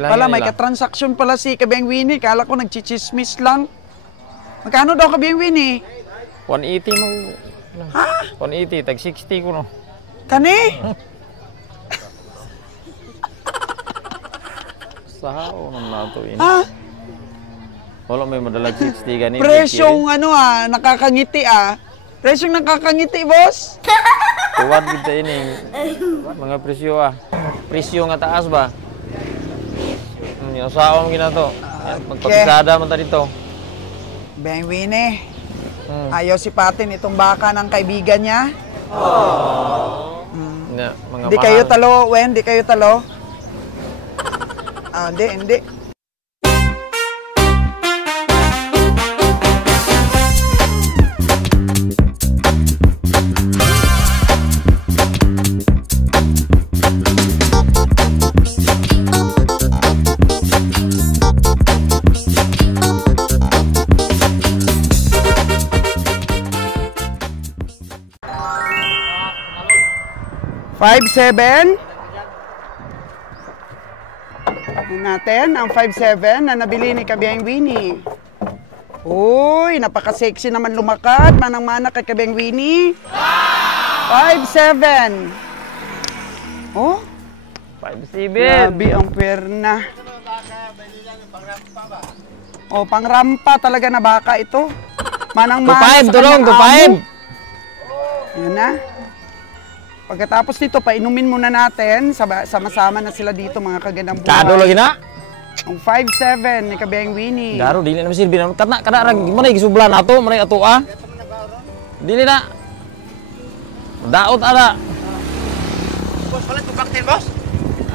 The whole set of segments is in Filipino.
Pala, may katransaksyon pala si Kabeng Winnie. Kala ko nagchichismis lang. Magkano daw Kabeng Winnie? 180 mo. Ha? 180, tag 60 ko no. Kani? Sao naman na ito ini. Ha? Wala may madalag 60 gani. Presyong ano nakakangiti Presyong nakakangiti, boss? Tuwad kita ini. Mga presyo Presyo nga taas ba? Yung usawa mo ginato. Magpapisada man ta dito. Beng Winnie, ayaw sipatin itong baka ng kaibigan niya. Mga Di kayo talo, Wen, di kayo talo. Hindi. $5.7 natin ang 5.7 na nabili ni Kabeng Winnie. Uy, napaka-sexy naman lumakad. Manang-mana kay Kabeng Winnie. 5.7. Oh? 5.7. Grabe ang perna. Oh, pangrampa talaga na baka ito. Manang-mana 2.5 tulong, 2.5. Yan na. Pagkatapos nito, painumin muna natin. Sama-sama na sila dito, mga kagandang buhay. Kado lagi na. Ang 5.7 ni Kabeng Winnie. Garo, dili na masilbi na. Kada gimana gisublan ato, manay ato Dili na. Daot ada. Boss, wala ito cocktail, boss?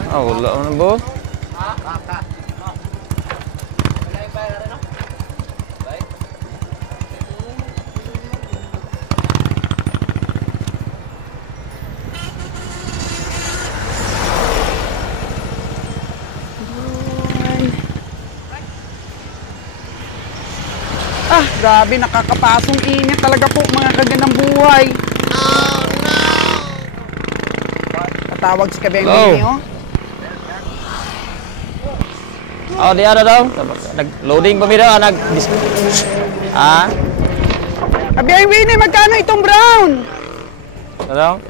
Wala na, boss. Grabe, nakakapasong init talaga po, mga kagandang buhay. Oh, no! Patawag si Kabeng Winnie, Di ada daw. Nag-loading pa mi daw, Kabeng Winnie, magkano itong brown? Ano?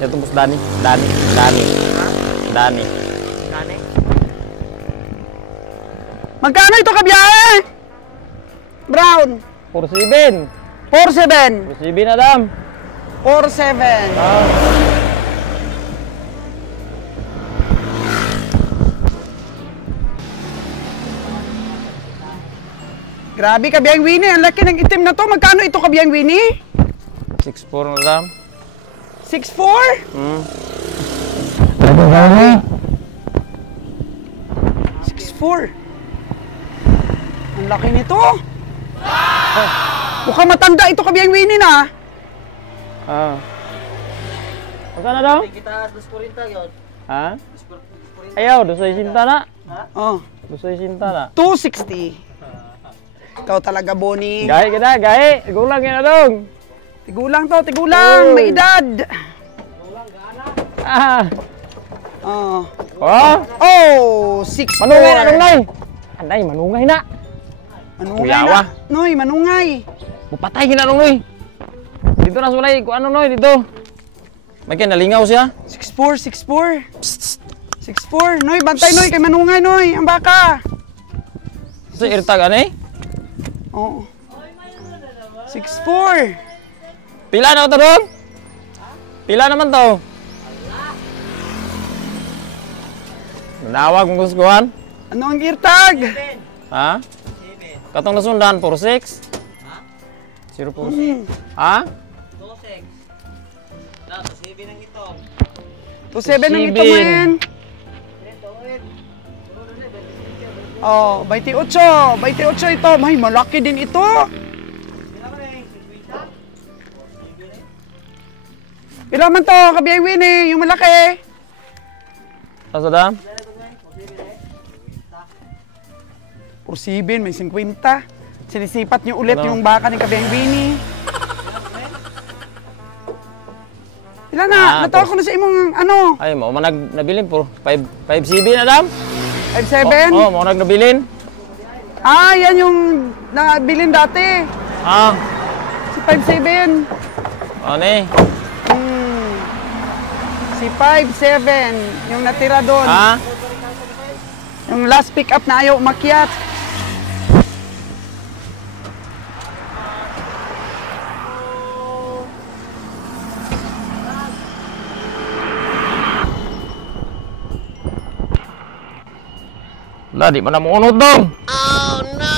Ito bos Dani. Magkano ito, kabiyahe? Brown. 4.7. 4.7. 4.7 Adam. 4.7. Grabe, Kabeng Winnie. Ang laki ng itim na to. Magkano ito, Kabeng Winnie? 6.4 Adam. 6.4? Grabe. 6.4. Ang laki nito. Mukhang matanda ito, Kabeng Winnie na. Magkano daw? Kita 2.40 yun. Ha? Ayaw, dosoy sinta na. Oh. Dosoy sinta na. 260. Ikaw talaga, Bonnie. Gahe kita, gahe. Tigulang yan dong. Tigulang to, tigulang. May edad. Oh. 6.4. Manungay na, manungay. Anday, manungay na. Manungay Kuyawa. na. Noy, manungay. Mupatay na nung Noy. Dito na sulay, kung ano Noy, dito. May kinalingaw siya. 6.4. 6.4. Noy, bantay Noy, kay manungay Noy. Ang baka. Sa irtag ano Oo. 6.4. Pila na ito doon? Pila naman to? Nanawag mong gustuhan? Ano ang irtag? Ha? Katong nasundan, 4.6? 0.4. Ha? 2.6. 2.7 ang ito. 2.7 ang ito mo yan. Oh, 28. 28 ito. May malaki din ito. Pila man to, Kabeng Winnie, yung malaki. Asa dam? 4.7, may 50. Sinisipat niyo ulit yung baka ni Kabeng Winnie. Ilan na? Nato ako na sa imong ano? Ay, mo man nabilin po. 5CB na dam? 5-7? Oo, mo nabilin. Ah, yan yung nabilin dati. Ah, Si 5-7. ano eh? Si 5-7. Yung natira doon. Ha? Yung last pick up na ayaw umakyat. Wala, di mo na maunod dong. Oh, no!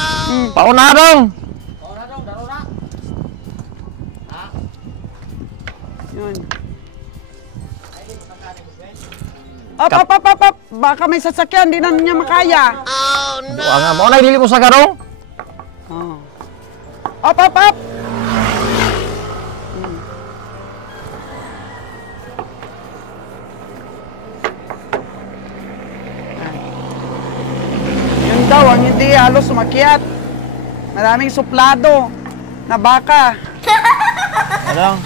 Pauna dong. Yun. Up. Baka may sasakyan, di na niya makaya. Doa nga, mo na dili mo sa garong. Oh. Up. Yun daw, ang hindi halos umakyat. Maraming suplado na baka. Ano?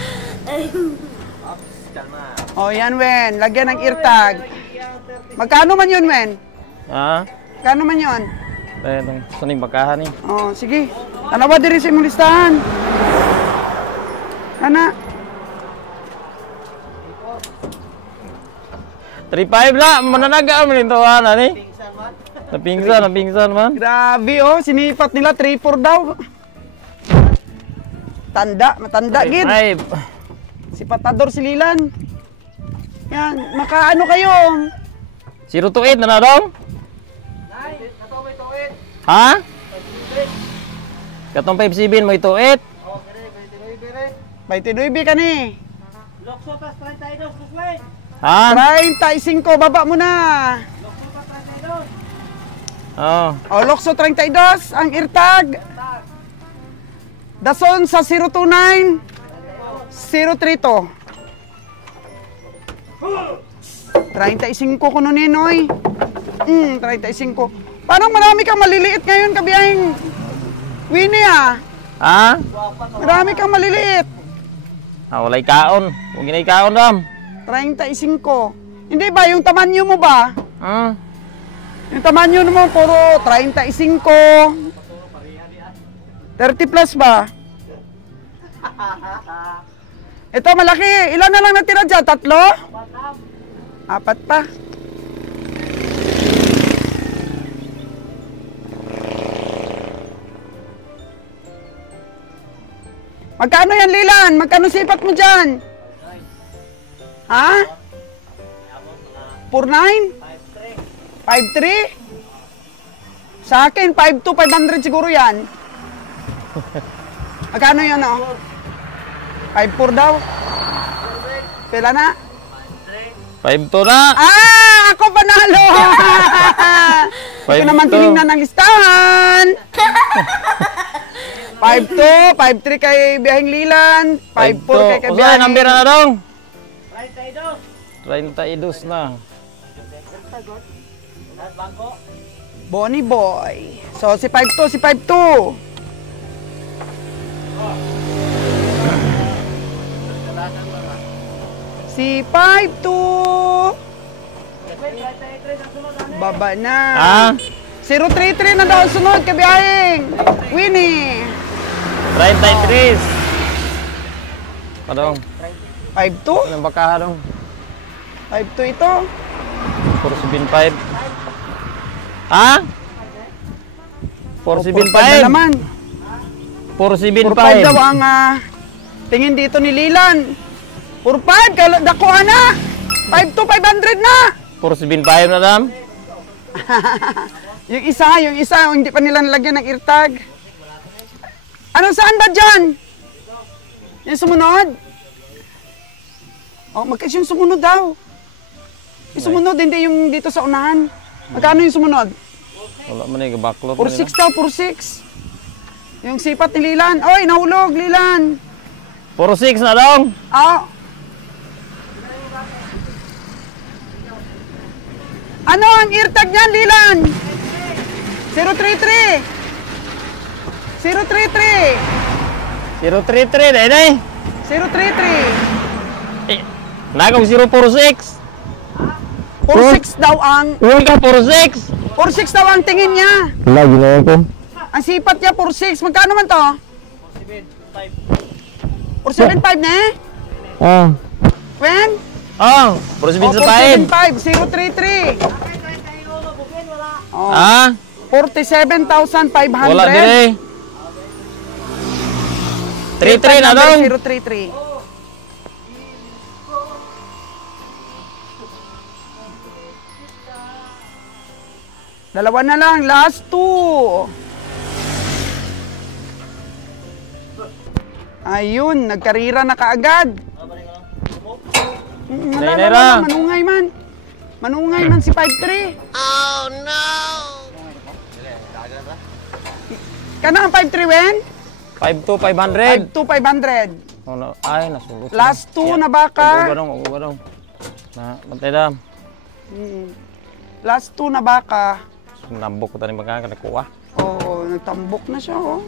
Oh, yan, Wen. Lagyan ng eartag. Magkano man yun, Wen? Ha? Magkano man yun? Eh, itong suning bakahan eh. Oh, sige. Tanawa diri sa imong listahan. Ana. 3.5 la, mananaga mo nito ana ni. Napingsan man. Grabe, oh. Sinipat nila 3-4 daw. Matanda, gid. 3.5. Si Patador si Lilan. Yan, makaano kayo? 028 na na dong? Ha? Katong 5.7 mo ito 8. 29 ka ni. Lokso tas 32, kusway. Ha? 35, baba mo na. Lokso tas 32. Oh. O, Lokso 32, ang irtag. Dason sa 029, 032. 35 ko no ninoy. 35. Parang marami kang maliliit ngayon, kabiyahing Winnie ah. Ha? Marami kang maliliit. Ah, walay kaon. Huwag ginay kaon dam. 35. Hindi ba, yung tamanyo mo ba? Hmm? Yung tamanyo mo, puro 35. 30 plus ba? Ito, malaki. Ilan na lang natira dyan? 3? 4 pa. Magkano yan, Lilan? Magkano sipat mo dyan? Ha? 4.9? 5.3? Sa akin, 5.2, 500 siguro yan. Magkano yan, oh? 5.4 daw? Pila na? 5.2 na. Ah! Ako panalo! Hindi ko naman 5.2. tinignan ng listahan. 5.2, 5.3 kay Biyahing Lilan, 5.4 kay Usahay, Biyahing... number na dong. 32. 32 na. Bonnie Boy. So, si 5.2, si 5.2. Si 5.2. Baba na. Ha? 033 na daw sunod kay Biyahing. Winnie. 33. Padong. 5.2. Anong bakaha dong? 5.2 ito. 475. Ha? 4.5 na 475. naman. 4.5 daw 475. ang tingin dito ni Lilan. 4.5, dakuha na. 5.2, 500 na. 475 na dam. yung isa, hindi pa nila nalagyan ng eartag. Ano, saan ba dyan? Yung sumunod? Oh, magkas yung sumunod daw. Yung sumunod, hindi yung dito sa unahan. Magkano yung sumunod? Wala man eh, baklot. 4.6 daw, 4.6. Yung sipat ni Lilan. Oy, nahulog, Lilan. 4.6 na dong. Ah. Ano ang eartag niyan, Lilan? 033. 033. 033 na yun eh. 033. Nagong 046. 46 daw ang... Uy ka, 46. 46 daw ang tingin niya. Wala, ginawa ko. Ang sipat niya, 46. Magkano man to? 475 na eh? Ah. When? Oh, 475. 475, 033. Oh, Ah? 47,500. Wala din eh. 33 na dong. 033. Dalawa na lang, last two. Ayun, nagkarira na kaagad. Nainera. Manungay man. Manungay man si 5-3. Oh no! Kana ang 5-3, Wen? 5,200. 5-2, 500. Oh, no. Ay, nasugot. Last two na baka. Ugo ba dong. Na, bantay dam. Last two na baka. Nambok ko tani mga kanakuha. Oo, nagtambok na siya, oh.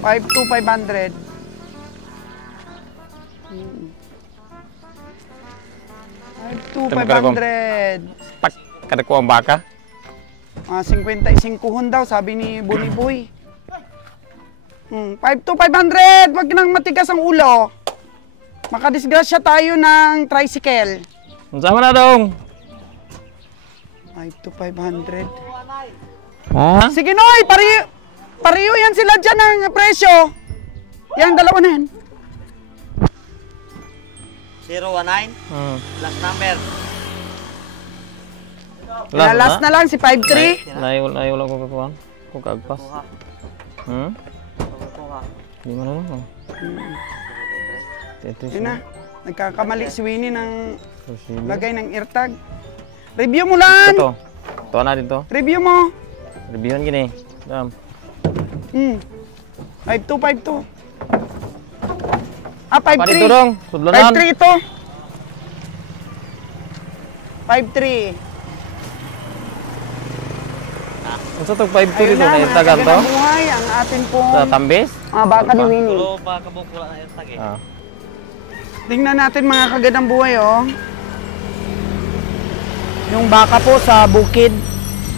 5-2, 500. 5-2, 500. Tak, kanakuha ang baka. 55 daw, sabi ni Buniboy. 5-2, 500. Wag nang matigas ang ulo. Makadisgrasya tayo ng tricycle. Sama na dong. 5-2, 500. Ha? Sige, Noy, pariyo yan sila dyan ng presyo. Yan, dalawa na yan. 019, last number. Last na lang si 5-3. Nayo lang ko kakuha. Kung kaagpas. Di mo na lang. Yun na, nagkakamali si Winnie ng lagay ng eartag. Review mo lang! Ito. Ito natin to. Review mo! Reviewin gini. Dam. 5-2, 5-2. Ah, 5-3. Panito dong. Sudlanan. 5-3 ito. 5-3. Ano sa itong 5-2 dito? Ayun na, mga Nairtagan to? kagandang buhay, ang atin pong Sa Tambis? baka ni Winnie. Tulo pa kabukula na yung tag eh. Ah. Tingnan natin mga kagandang buhay, oh. Yung baka po sa bukid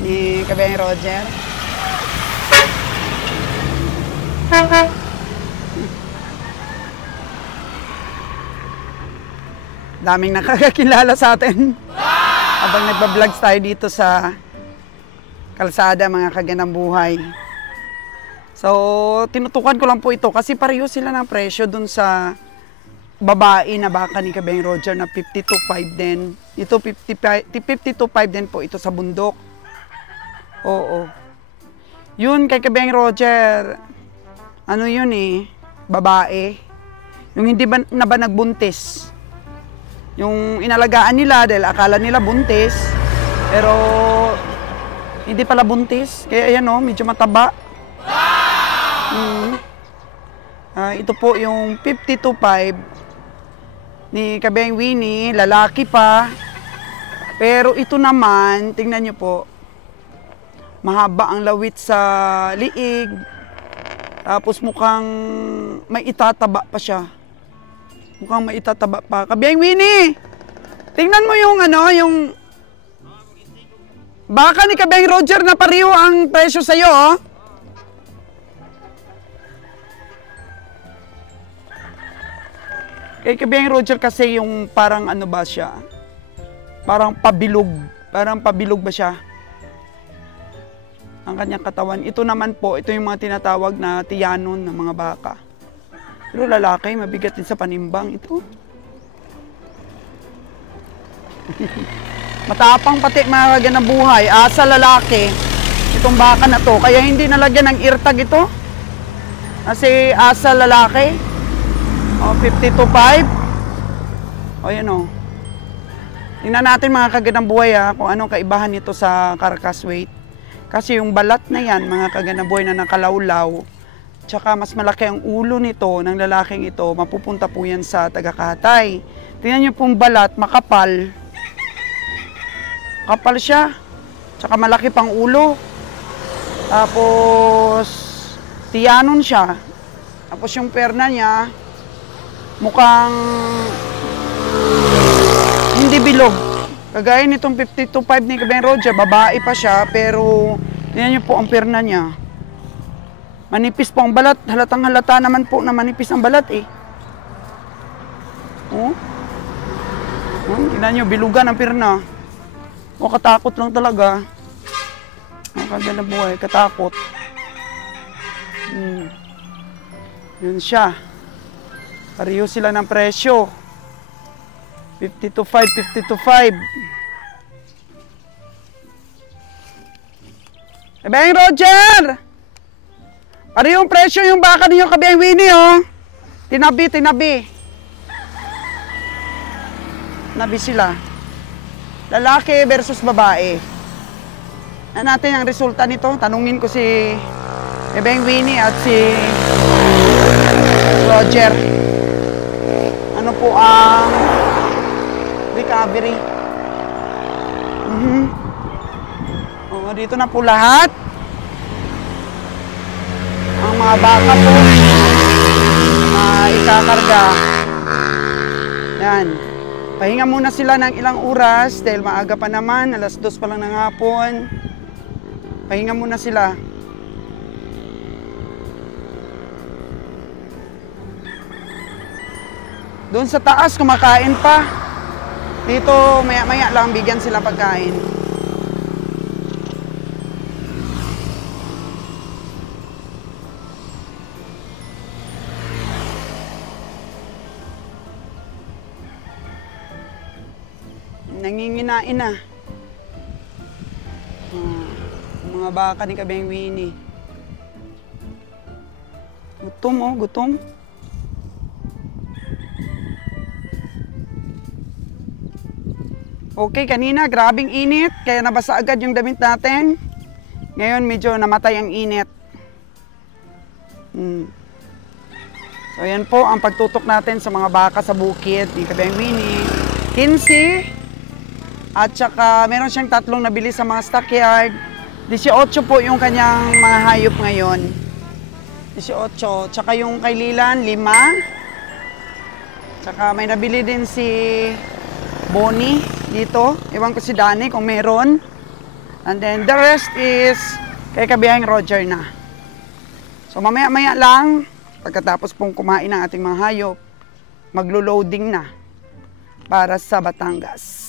ni Kabeng Roger. Daming nakakakilala sa atin. Habang nagba-vlogs tayo dito sa kalsada, mga kagandang buhay. So, tinutukan ko lang po ito kasi pareho sila ng presyo dun sa babae na baka ni Kabeng Roger na 52.5 din. Ito 52.5 din po ito sa bundok. Oo. Yun kay Kabeng Roger, ano yun eh, babae. Yung hindi ba nagbuntis. Yung inalagaan nila dahil akala nila buntis, pero hindi pala buntis. Kaya ayan o, medyo mataba. Ito po yung 52.5 ni Kabeng Winnie, lalaki pa. Pero ito naman, tingnan nyo po, mahaba ang lawit sa liig. Tapos mukhang may itataba pa siya. Mukhang may itataba pa. Kabeng Winnie! Tingnan mo yung ano, yung baka ni Kabeng Roger na pariho ang presyo sa'yo, oh. Kay Kabeng Roger kasi yung parang ano ba siya? Parang pabilog. Parang pabilog ba siya? Ang kanyang katawan. Ito naman po, ito yung mga tinatawag na tiyanon ng mga baka. Pero lalaki, mabigat din sa panimbang ito. Matapang pati mga kagandang buhay. Asa lalaki, itong baka na to. Kaya hindi nalagyan ng eartag ito. Kasi asa lalaki. O, 52.5. O, yan o. Tingnan natin mga kagandang buhay kung anong kaibahan nito sa carcass weight. Kasi yung balat na yan, mga kagandang buhay na nakalawlaw, tsaka mas malaki ang ulo nito ng lalaking ito, mapupunta po yan sa tagakatay. Tingnan nyo pong balat, makapal. Kapal siya. Tsaka malaki pang ulo. Tapos, tiyanon siya. Tapos yung perna niya, mukhang hindi bilog. Kagaya nitong 52.5 ni Kabayan Roger, babae pa siya, pero yan niyo po ang perna niya. Manipis po ang balat. Halatang halata naman po na manipis ang balat eh. Oh? Tingnan nyo, bilugan ang perna. O, katakot lang talaga. Ang kaganda buhay, katakot. Yun siya. Pareho sila ng presyo. 52.5, 52.5. Kabayang Roger! Parehong presyo yung baka ninyo, Kabayang Winnie, oh. Tinabi, tinabi. Nabi sila. Lalaki versus babae. Ano natin ang resulta nito? Tanungin ko si Kabayang Winnie at si Roger. Ano po ang recovery? Oh, dito na po lahat. Ang mga baka po na ikakarga. Yan. Pahinga muna sila ng ilang oras dahil maaga pa naman, alas 2 pa lang ng hapon. Pahinga muna sila. Doon sa taas, kumakain pa. Dito, maya-maya lang, bigyan sila pagkain. Nanginginain na. Mga baka ni Kabayang Winnie. Gutom, oh, gutom. Okay, kanina grabing init, kaya nabasa agad yung damit natin. Ngayon medyo namatay ang init. So yan po ang pagtutok natin sa mga baka sa bukid ni Kabayang Winnie. 15 at saka meron siyang 3 nabili sa mga stockyard. 18 po yung kanyang mga hayop ngayon. 18. Tsaka yung kay Lilan, 5. Tsaka may nabili din si Bonnie dito. Ewan ko si Danny kung meron. And then the rest is kay Kabayang Roger na. So mamaya-maya lang, pagkatapos pong kumain ng ating mga hayop, maglo-loading na para sa Batangas.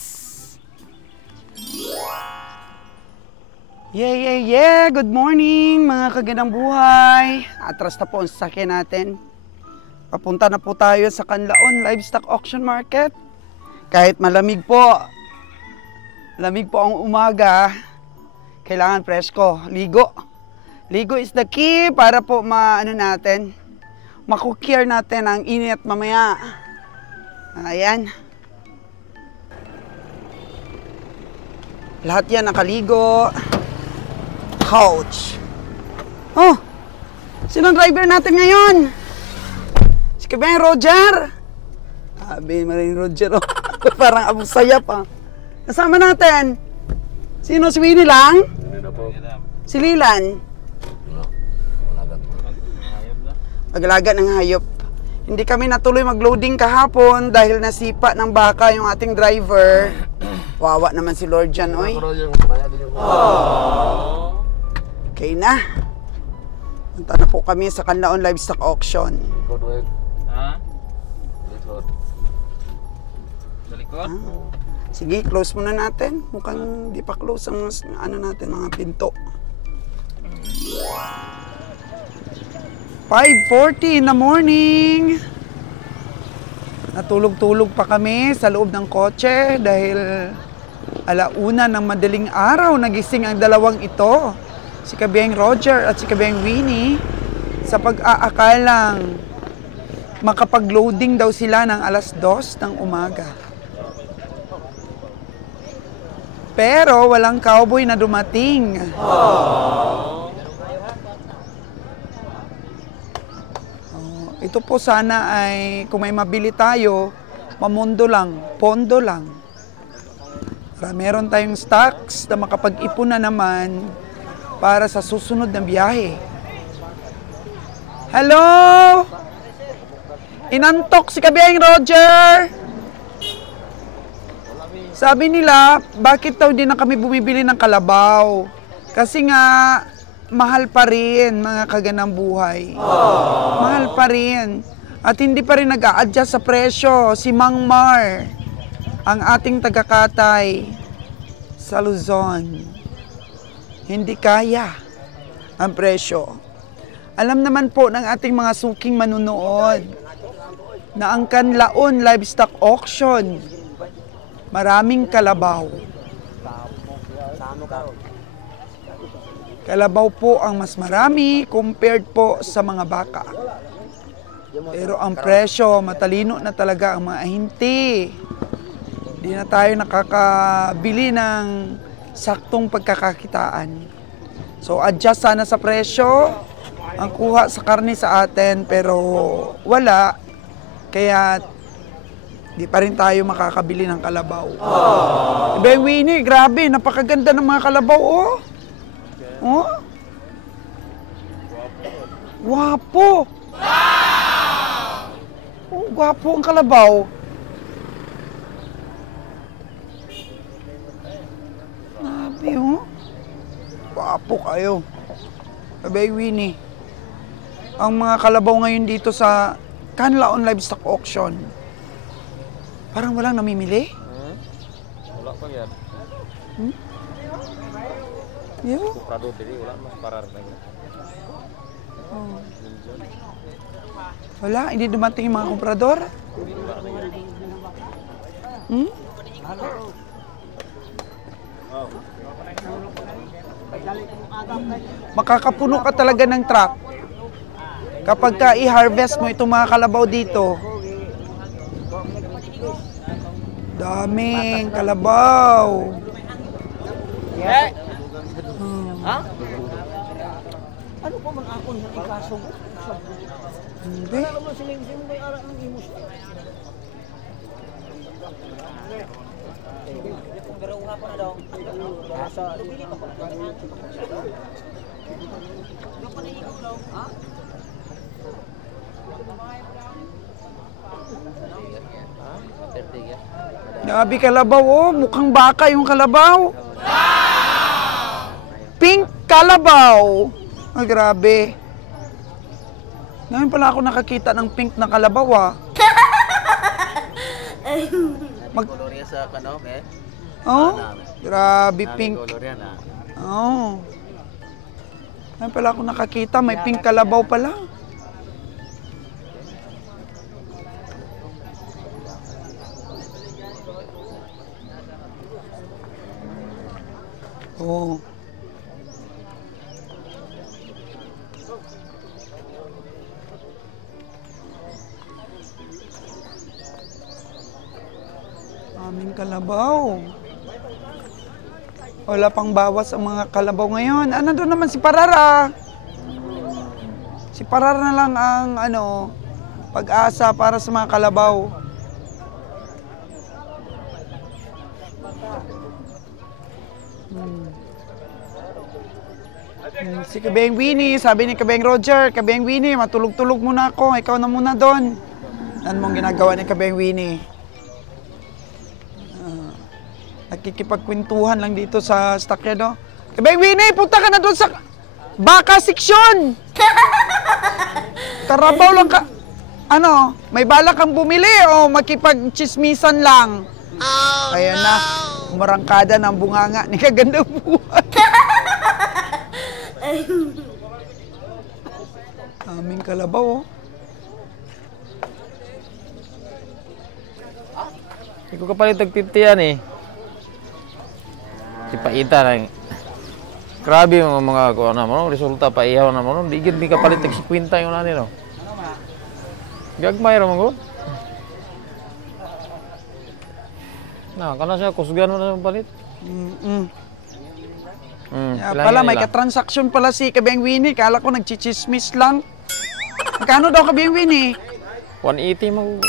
Yeah! Good morning mga kagandang buhay. Atras na po ang sasakyan natin. Papunta na po tayo sa Canlaon Livestock Auction Market. Kahit malamig po, lamig po ang umaga, kailangan presko. Ligo. Ligo is the key para po makukir natin ang init mamaya. Ayan. Lahat yan nakaligo. Couch. Oh, sinong driver natin ngayon? Si Kabayang Roger. Sabi Maring Roger, oh. Parang abong saya pa. Kasama natin. Sino? Si Winnie lang? Si Lilan? Pag-alaga ng hayop. Hindi kami natuloy mag-loading kahapon dahil nasipa ng baka yung ating driver. Wawa naman si Lord Jan, oy. Okay na. Punta na po kami sa Canlaon Livestock Auction. Ha? Sa likod? Sige, close muna natin. Mukhang di pa close ang mga pinto. 5:40 in the morning. Natulog-tulog pa kami sa loob ng kotse dahil alauna ng madaling araw nagising ang dalawang ito. Si Kabayang Roger at si Kabayang Winnie sa pag-aakalang makapag-loading daw sila ng alas 2 ng umaga. Pero walang cowboy na dumating. Ito po sana ay kung may mabili tayo, mamundo lang, pondo lang. Para meron tayong stocks na makapag-ipon na naman para sa susunod na biyahe. Hello! Inantok si Kabeng Roger. Sabi nila, bakit daw din na kami bumibili ng kalabaw? Kasi nga, mahal pa rin mga kaganang buhay. Mahal pa rin. At hindi pa rin nag-a-adjust sa presyo. Si Mang Mar, ang ating tagakatay sa Luzon. Hindi kaya ang presyo. Alam naman po ng ating mga suking manunood na ang Kanlaon Livestock Auction, maraming kalabaw. Kalabaw po ang mas marami compared po sa mga baka. Pero ang presyo, matalino na talaga ang mga ahinti. Hindi na tayo nakakabili ng saktong pagkakakitaan. So adjust sana sa presyo, ang kuha sa karne sa atin, pero wala. Kaya di pa rin tayo makakabili ng kalabaw. Iba yung Winnie, grabe, napakaganda ng mga kalabaw, oh. Oh? Guwapo. Oh, guwapo ang kalabaw. Grabe, oh. Guwapo kayo. Iba yung Winnie. Ang mga kalabaw ngayon dito sa Kanlaon Livestock Auction, parang walang namimili. Wala pa yan. Yo. Kuprado diri wala mas parar na yan. Oh. Wala, hindi dumating yung mga komprador. Makakapuno ka talaga ng truck kapag ka i-harvest mo itong mga kalabaw dito. Daming kalabaw. Ha? Ano pa man ako sa ikaso? Hindi. Ano man siling may ara ng imos. Kung garuha pa na daw. Sa dili pa pa. Ha? Grabe kalabaw, oh. Mukhang baka yung kalabaw. Pink kalabaw. Ah, grabe. Ngayon pala ako nakakita ng pink na kalabaw, ah. Color yan sa kanok eh. Oh, grabe pink. Color yan ah. Oh. Ngayon pala ako nakakita, may pink kalabaw pala. Oh. Aming kalabaw. Wala pang bawas ang mga kalabaw ngayon. Ano doon naman si Parara? Si Parara na lang ang pag-asa para sa mga kalabaw. Si Kabeng Winnie, sabi ni Kabeng Roger, Kabeng Winnie, matulog-tulog muna ako, ikaw na muna doon. Ano mong ginagawa ni Kabeng Winnie? Nakikipagkwentuhan lang dito sa Stockyard. Kabeng Winnie, punta ka na doon sa baka section! Karabaw lang ka. Ano, may balak kang bumili o makipag-chismisan lang? Oh, ayan no. Na, umarangkada ng bunganga ni Kagandang Buhay. Aming kalabaw, oh. Hindi ko kapalit tagtitiyan eh. Si Paita na grabe yung mga kuha na mo, resulta pa ihaw na mo, di gid mi kapalit tag 50 yung nani no. Gagmay ra mo. Na, kana siya kusgan mo na yung palit. Pala, may ka-transaction pala si Kabeng Winnie. Kala ko nagchichismis lang. Magkano daw Kabeng Winnie? 180 mo.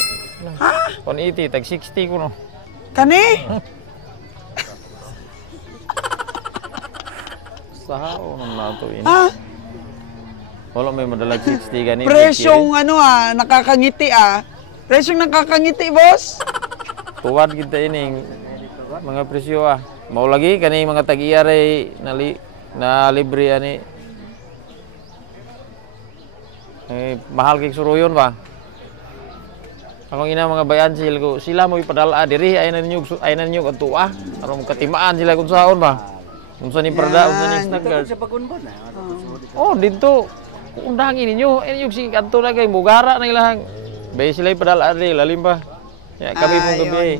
Ha? 180, tag 60 ko no. Kani? Sahao naman na ito. Ha? Wala may madalag 60 gani. Presyong ano nakakangiti Presyong nakakangiti, boss. Tuwad kita ini mga presyo Mao lagi kani mga tag-iya ray na libre ani. Mahal kay suruyon ba? Akong ina mga bayan sila mo ipadala diri ay na ninyo adtua aron katimaan sila kun saon ba. Unsa ni perda, unsa ni standard. Sa pagunbon na. Oh, dito undangin ninyo. Inyo si kanto na kay mugara na ilang. Bay sila ipadala diri lalim ba. Ya kami mong gabi.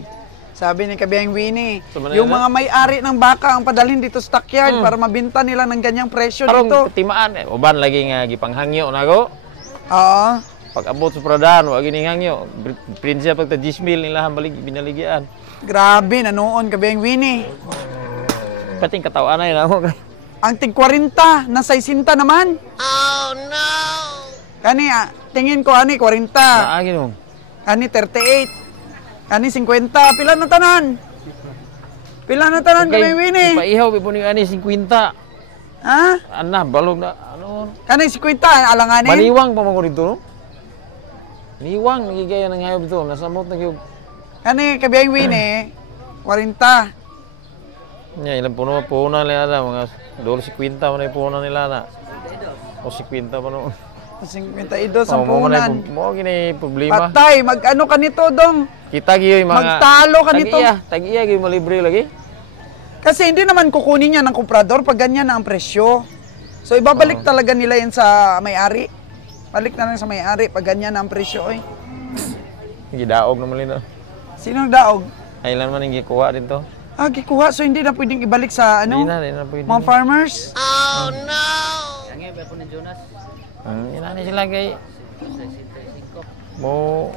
Sabi ni Kabiyang Winnie, So, yung mga may-ari ng baka ang padalhin dito sa stockyard para mabinta nila ng ganyang presyo Aron dito. katimaan uban lagi nga gipanghangyo nago. Oo. Pag abot sa pradaan, wa gini hangyo. Prinsya pag ta 10,000 nila balik binaligyan. Grabe, nanoon Kabiyang Winnie. Pating katawan na yun ako. Ang tig 40, nasa 60 naman. Oh no! Kani, tingin ko 40. Naagin mo. Kani 38. Kani 50. Pila na tanan? Pila na tanan Kabiyang Winnie? Paihaw, ipo ni ani 50. Ha? Ana, balog na. Ano? Kani 50, alanganin? Maniwang pa mo dito, no? Niwang, nagigaya ng hayop dito. Nasamot na yung... Kani Kabiyang Winnie, 40. Yeah, ilang puno nila na, mga 250 mo na yung puno nila na. O 50 pa no. 52 sa punan. Mo gini problema. Patay, mag-ano ka nito, dong? Kita giyo yung mga... Magtalo ka nito. Tag-iya giyo mo libre lagi. Kasi hindi naman kukunin niya ng komprador pag ganyan na ang presyo. So ibabalik talaga nila yan sa may-ari. Balik na lang sa may-ari pag ganyan na ang presyo. Gidaog naman nila. Sino nagdaog? Ailan man yung gikuha dito. Gikuha. So hindi na pwedeng ibalik sa Di na pwede. mga farmers? Oh no! Ang iba po ni Jonas. Inani sila kay... Mo...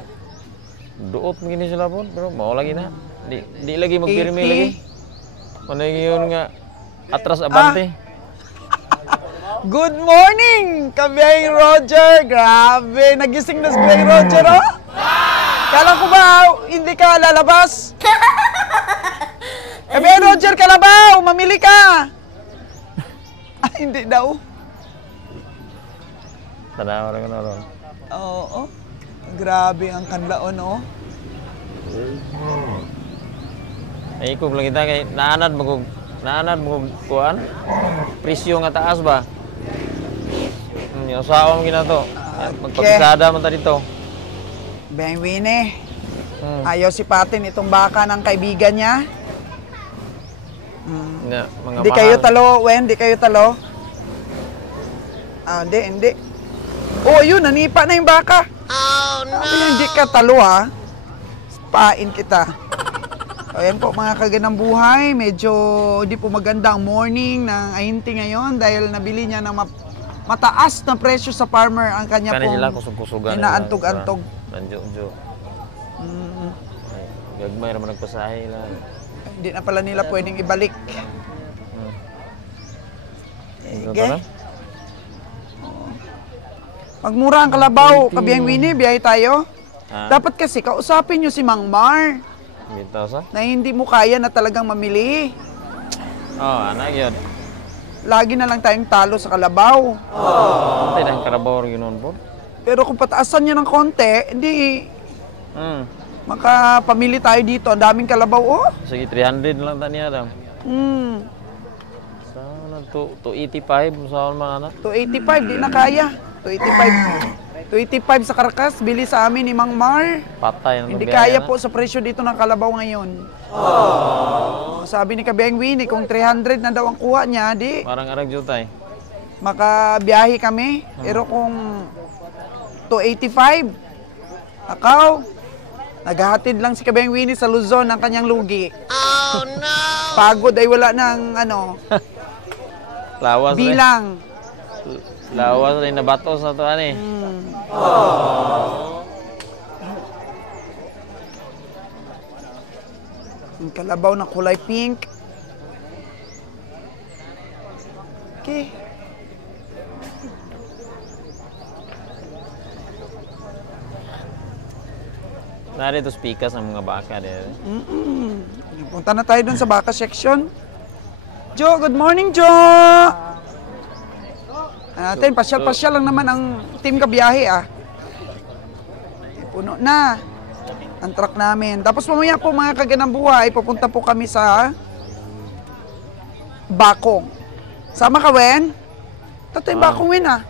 Duot begini sila po, pero mau lagi na. Di lagi magpirmi lagi. Ano yun nga, atras abante. Good morning, Kabiyang Roger. Grabe, nagising na si Kabiyang Roger, oh. Kala ko ba, hindi ka lalabas? Kabiyang Roger, kalabaw, mamili ka. Hindi daw. Tanawa na ko ron. Oo. Grabe ang kanlaon, oh. Ay ko lang kita kay naanad mo kuan. Presyo nga taas ba? Yung usawa mo ginato. Magpapisada man ta dito. Kabiyang Winnie, ayaw sipatin itong baka ng kaibigan niya. Mga Hindi kayo talo, Wen, hindi kayo talo. Hindi. Oh, yun, nanipa na yung baka. Oh, no! Hindi ka talo, ha? Pain kita. Ayan po, mga kaganang buhay. Medyo di po maganda ang morning ng Ainti ngayon dahil nabili niya ng mataas na presyo sa farmer ang kanya pong inaantog-antog. Nandiyo. Gagmay naman nagpasahe lang. Hindi na pala nila pwedeng ibalik. Okay. Magmura ang kalabaw, Kabiyang Winnie, biyahe tayo. Dapat kasi kausapin nyo si Mang Mar. Na hindi mo kaya na talagang mamili. Anak yun. Lagi na lang tayong talo sa kalabaw. Hindi na karabaw rin yun po. Pero kung pataasan nyo ng konti, hindi makapamili tayo dito. Ang daming kalabaw, oh. Sige, 300 lang taniya daw. Sana 285 saan mga anak? 285, di na kaya. 285 sa karkas, bili sa amin ni Mang Mar. Patay na. Hindi kaya po sa presyo dito ng kalabaw ngayon. Sabi ni Kabiyang Winnie, kung 300 na daw ang kuha niya, di Parang arag jutay. makabiyahe kami. Pero kung 285, akaw, naghahatid lang si Kabiyang Winnie sa Luzon ng kanyang lugi. Oh no! Pagod ay wala ng Lawas bilang. Lawas rin na bato sa ito, ani. Ang kalabaw na kulay pink. Okay. Narito speakers ng mga baka. Punta na tayo dun sa baka section. Jo, good morning, Jo! natin. Pasyal-pasyal lang naman ang team kabiyahe ah. Puno na ang truck namin. Tapos mamaya po mga kaganang buhay, pupunta po kami sa Bakong. Sama ka, Wen? Tatay Bakong, Wen ah.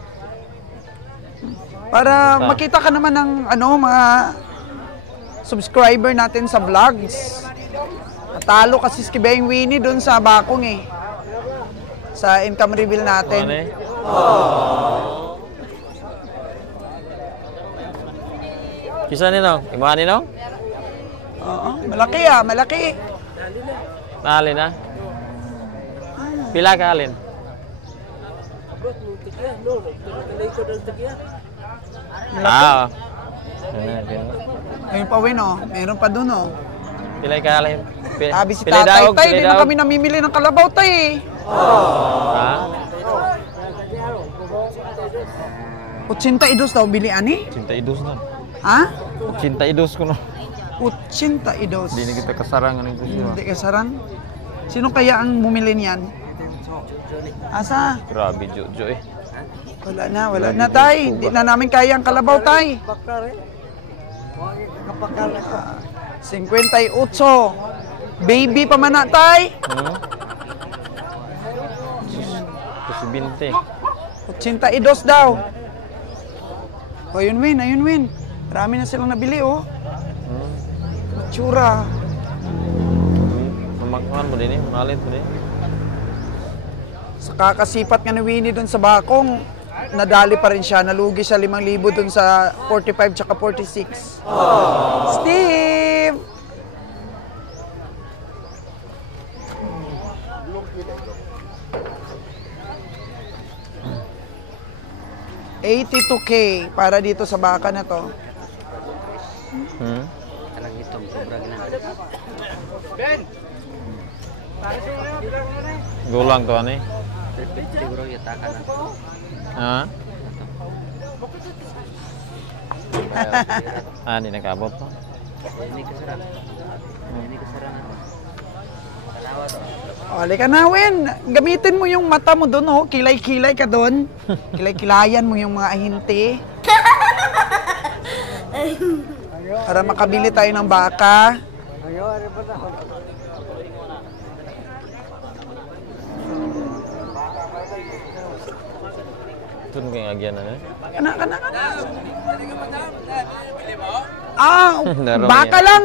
Para makita ka naman ng mga subscriber natin sa vlogs. Natalo kasi si Kibeng Winnie doon sa Bakong eh. Sa income reveal natin. Kisa nino? Imuha nino? Oo, malaki ah, malaki. Naalin na? Pila ka alin? Ah. Ayun pa, Wen oh. Meron pa doon oh. Pila ka alin? Sabi si tatay, tay, di na kami namimili ng kalabaw, tay. Ha? 82 daw bili ani? Cinta idus na. Ha? Cinta idus ko no. 82. Di na kita kasarangan ng kusyo. Hindi kasaran. Sino kaya ang bumili niyan? Asa? Grabe, Jojo eh. Wala na, tay. Hindi na namin kaya ang kalabaw, tay. 58. Baby pa man na, tay. Kasi 20. 82 daw. O, ayun, Win. Marami na silang nabili, oh. Tsura. Mamakman mo din eh. Malit mo din. Sa kakasipat nga ni Winnie doon sa Bakong, nadali pa rin siya. Nalugi siya 5,000 doon sa 45 tsaka 46. Steve! $82K para dito sa baka na to. Gulang to ani. Ha? Hindi nakabot pa. Oli ka na, Wen. Gamitin mo yung mata mo doon, oh. Kilay-kilay ka doon. Kilay-kilayan mo yung mga ahinte. Para makabili tayo ng baka. Ito nung kayong agyan na eh. Kana. Baka lang.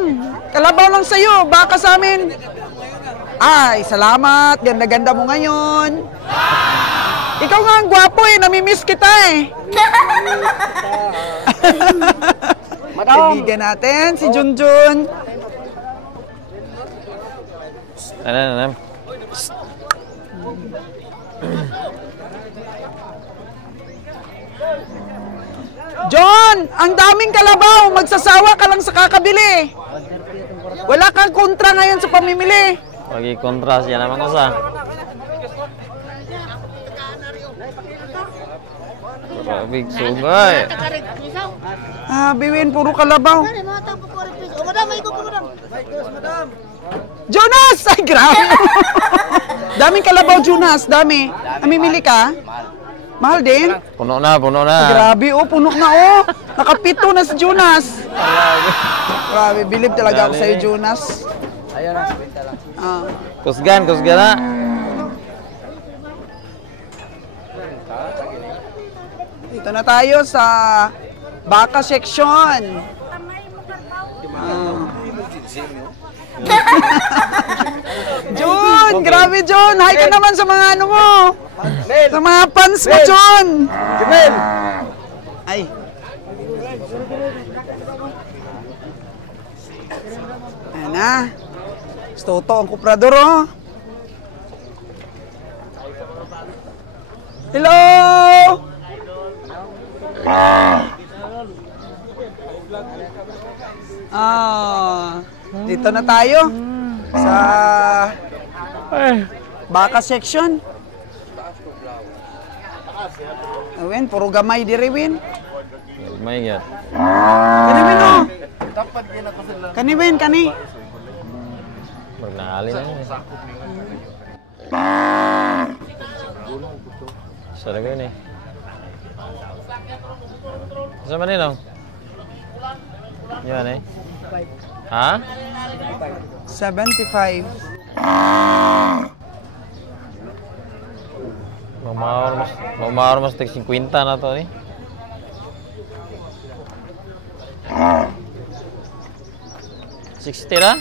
Kalabaw lang sa'yo. Baka sa amin. Ay, salamat. Ganda-ganda mo ngayon. Ikaw nga ang gwapo eh. Namimiss kita eh. Kaibigan natin, si Junjun. Ano. John, ang daming kalabaw. Magsasawa ka lang sa kakabili. Wala kang kontra ngayon sa pamimili. Pagi kontras yan naman ko sa. Big sugay. Biwin, puro kalabaw. Jonas! Ay, grabe. Daming kalabaw, Jonas. Dami. Namimili ka? Mahal din? Puno na. Grabe, oh. Puno na, oh. Nakapito na si Jonas. Grabe, bilib talaga ako sa'yo, Jonas. Ayun na, benta lang. Kusgan na. Dito na tayo sa baka section. Jun! Grabe, Jun! Hi ka naman sa mga ano mo! Sa mga fans mo, Jun! Ay! Ayan na. Toto ang kuprador, oh. Hello! Dito na tayo sa baka section. Win, puro gamay diri, Win. May yan. Kani, Win, oh. Kani, Win, kani. Pernali na yun. Sarap yun eh. Sa Manila? Yan eh. Ha? 75. Mamahor mas tig 50 na to ni. Ah. 60 na?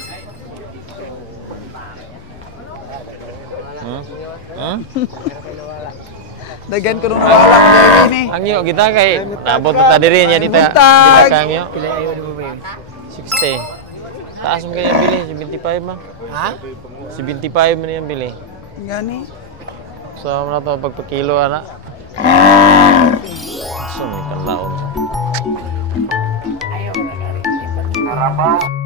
Dagan ko nung nawala ko dahil ini. Ang iyo kita kay abot ta diri nya dita. Buntag. Dita kang iyo. 60. Taas mo kaya bili 75 ba? Ha? 75 man yan bili. Gani. So na to pagpakilo ana. So may kalaon. Ayaw na.